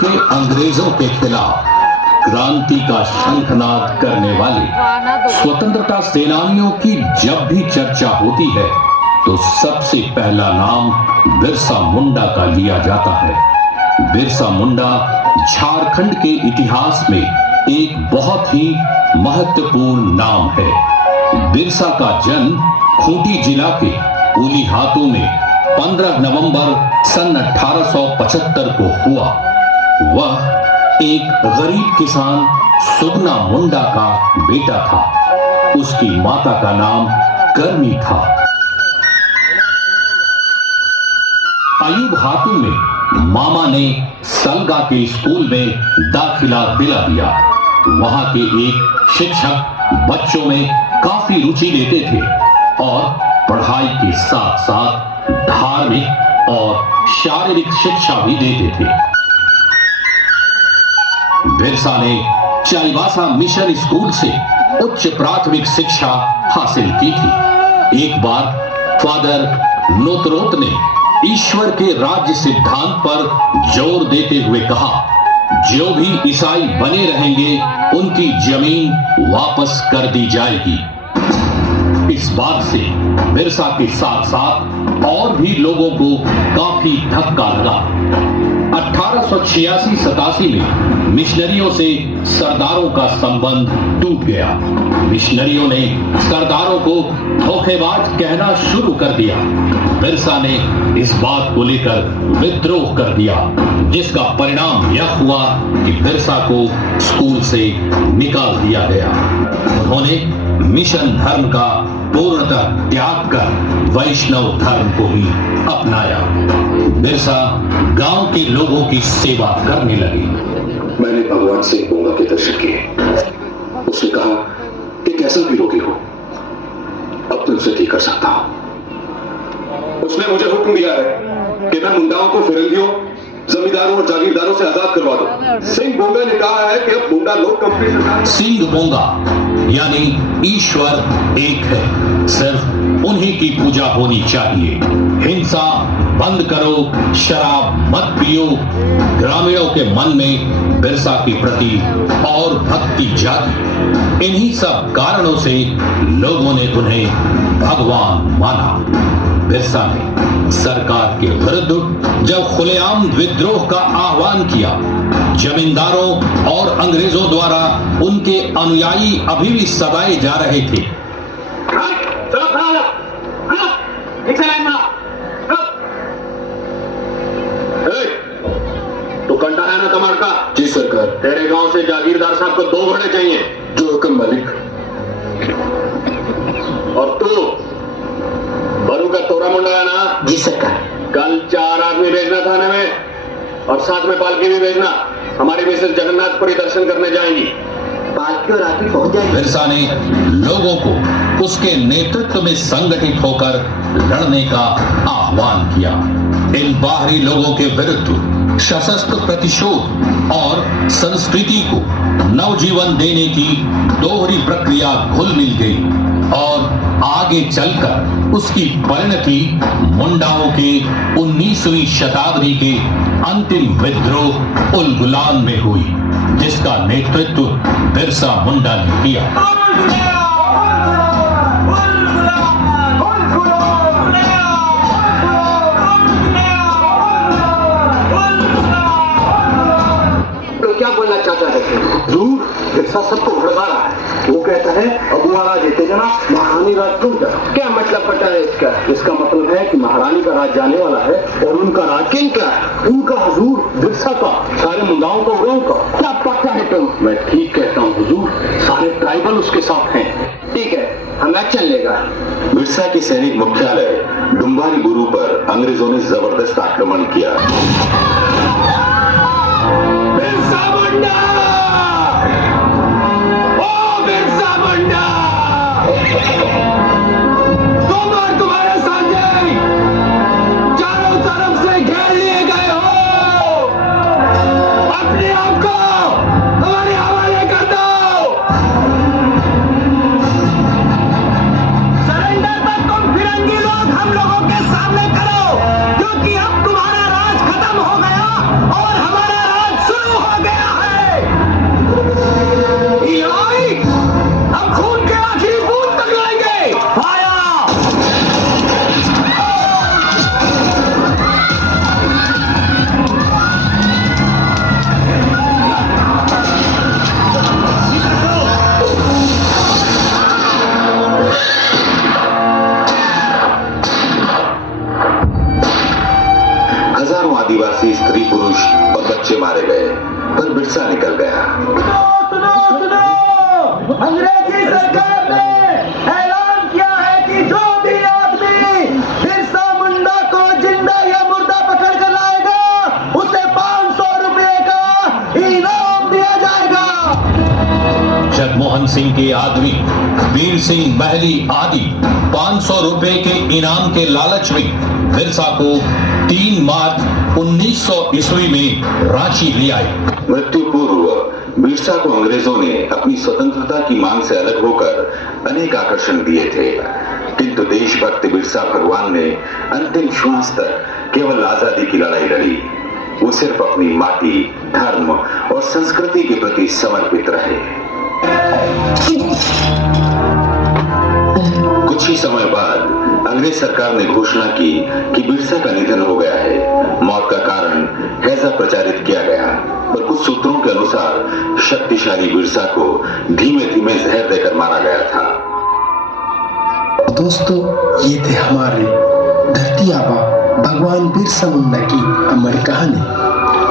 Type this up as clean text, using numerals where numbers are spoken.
के अंग्रेजों के खिलाफ क्रांति का शंखनाद करने वाले स्वतंत्रता सेनानियों की जब भी चर्चा होती है तो सबसे पहला नाम बिरसा मुंडा का लिया जाता है। बिरसा मुंडा झारखंड के इतिहास में एक बहुत ही महत्वपूर्ण नाम है। बिरसा का जन्म खूंटी जिला के उलीहातू में 15 नवंबर सन 1875 को हुआ। वह एक गरीब किसान सुगना मुंडा का बेटा था। उसकी माता का नाम करमी था। अयूब हातू में मामा ने सलगा के स्कूल में दाखिला दिला दिया। वहां के एक शिक्षक बच्चों में काफी रुचि लेते थे और पढ़ाई के साथ साथ धार्मिक और शारीरिक शिक्षा भी देते थे। बिरसा ने चाईबासा मिशन स्कूल से उच्च प्राथमिक शिक्षा हासिल की थी। एक बार फादर नोतरोत ने ईश्वर के राज्य सिद्धांत पर जोर देते हुए कहा, जो भी ईसाई बने रहेंगे उनकी जमीन वापस कर दी जाएगी। इस बात से बिरसा के साथ साथ और भी लोगों को काफी धक्का लगा। 1886-87 में मिशनरियों से सरदारों का संबंध टूट गया। मिशनरियों ने सरदारों को धोखेबाज कहना शुरू कर दिया। बिरसा ने इस बात को लेकर विद्रोह कर दिया, जिसका परिणाम यह हुआ कि बिरसा को स्कूल से निकाल दिया गया। उन्होंने मिशन धर्म का पूर्णतः त्याग कर वैष्णव धर्म को ही अपनाया। बिरसा गांव के लोगों की सेवा करने लगे। मैंने भगवान सिंह बोंगा के दर्शन किए। उसने कहा कि कैसा भी रोगी हो अब तो उसे ठीक कर सकता हूं। उसने मुझे हुक्म दिया है कि मैं मुंडाओं को फिरंगियों, जमींदारों और जागीरदारों से आजाद करवा दो। सिंह बोंगा ने कहा है कि अब मुंडा लोग कंपनी सरकार। सिंह बोंगा यानी ईश्वर एक है, सिर्फ उन्हीं की पूजा होनी चाहिए। हिंसा बंद करो, शराब मत पियो। ग्रामीणों के मन में बिरसा के प्रति और भक्ति जागी। इन्हीं सब कारणों से लोगों ने उन्हें भगवान माना। बिरसा ने सरकार के विरुद्ध जब खुलेआम विद्रोह का आह्वान किया, जमींदारों और अंग्रेजों द्वारा उनके अनुयायी अभी भी सताए जा रहे थे। तो कंटा है ना कमार का? जी सरकार। तेरे गांव से जागीरदार साहब को 2 घोड़े चाहिए। जो हुक्म मालिक। और तू बरू का तोरा मुंडा है ना? जी सरकार। कल 4 आदमी भेजना थाने में और साथ में पालकी भी भेजना। हमारी मिसेस जगन्नाथपुरी दर्शन करने जाएंगी। पालकी और आदमी पहुंच जाएंगे। बिरसा ने लोगों को उसके नेतृत्व में संगठित होकर लड़ने का आह्वान किया। इन बाहरी लोगों के विरुद्ध सशस्त्र प्रतिशोध और संस्कृति को नवजीवन देने की दोहरी प्रक्रिया घुल मिल गई और आगे चलकर उसकी परिणति मुंडाओं के 19वीं शताब्दी के अंतिम विद्रोह उलगुलान में हुई, जिसका नेतृत्व बिरसा मुंडा ने किया। क्या बोलना चाहता है? जरूर बिरसा सबको भड़का रहा है। वो कहता है अबुआ राज जीते जना, महारानी राज तुम जाओ। क्या मतलब पता है इसका? इसका मतलब है कि महारानी का राज जाने वाला है और उनका राज किनका है? उनका हुजूर बिरसा का, सारे मुंडाओं का उड़ों का। क्या पता है तुम? मैं ठीक कहता हूँ हुजूर, सारे ट्राइबल उसके साथ हैं। ठीक है, हम एक्शन लेगा। बिरसा के सैनिक मुख्यालय डुम्बारी गुरु पर अंग्रेजों ने जबरदस्त आक्रमण किया। बिरसा मुंडा! ओ बिरसा मुंडा! तुम और तुम्हारे साथी चारों तरफ से घेर लिए गए हो। अपने आप को हमारे हवाले कर दो। सरेंडर तक तुम फिरंगी लोग हम लोगों के सामने करो, क्योंकि अब तुम्हारा राज खत्म हो गया और पर बिरसा निकल गया। अंग्रेजी सरकार ने ऐलान किया है कि जो भी आदमी बिरसा मुंडा को जिंदा या मुर्दा पकड़ कर लाएगा उसे 500 रुपए का इनाम दिया जाएगा। जगमोहन सिंह के आदमी वीर सिंह महली आदि 500 रुपए के इनाम के लालच में बिरसा को 3 मार्च 1900 ईस्वी में रांची ले आए। मृत्यु पूर्व बिरसा को अंग्रेजों ने अपनी स्वतंत्रता की मांग से अलग होकर अनेक आकर्षण दिए थे, किंतु देशभक्त बिरसा भगवान ने अंतिम श्वास तक केवल आजादी की लड़ाई लड़ी। वो सिर्फ अपनी माटी, धर्म और संस्कृति के प्रति समर्पित रहे। कुछ ही समय बाद अंग्रेज सरकार ने घोषणा की कि बिरसा का निधन हो गया है। मौत का कारण हैजा प्रचारित किया गया, पर कुछ सूत्रों के अनुसार शक्तिशाली बिरसा को धीमे धीमे जहर देकर मारा गया था। दोस्तों, ये थे हमारे धरती आबा भगवान बिरसा मुंडा की अमर कहानी।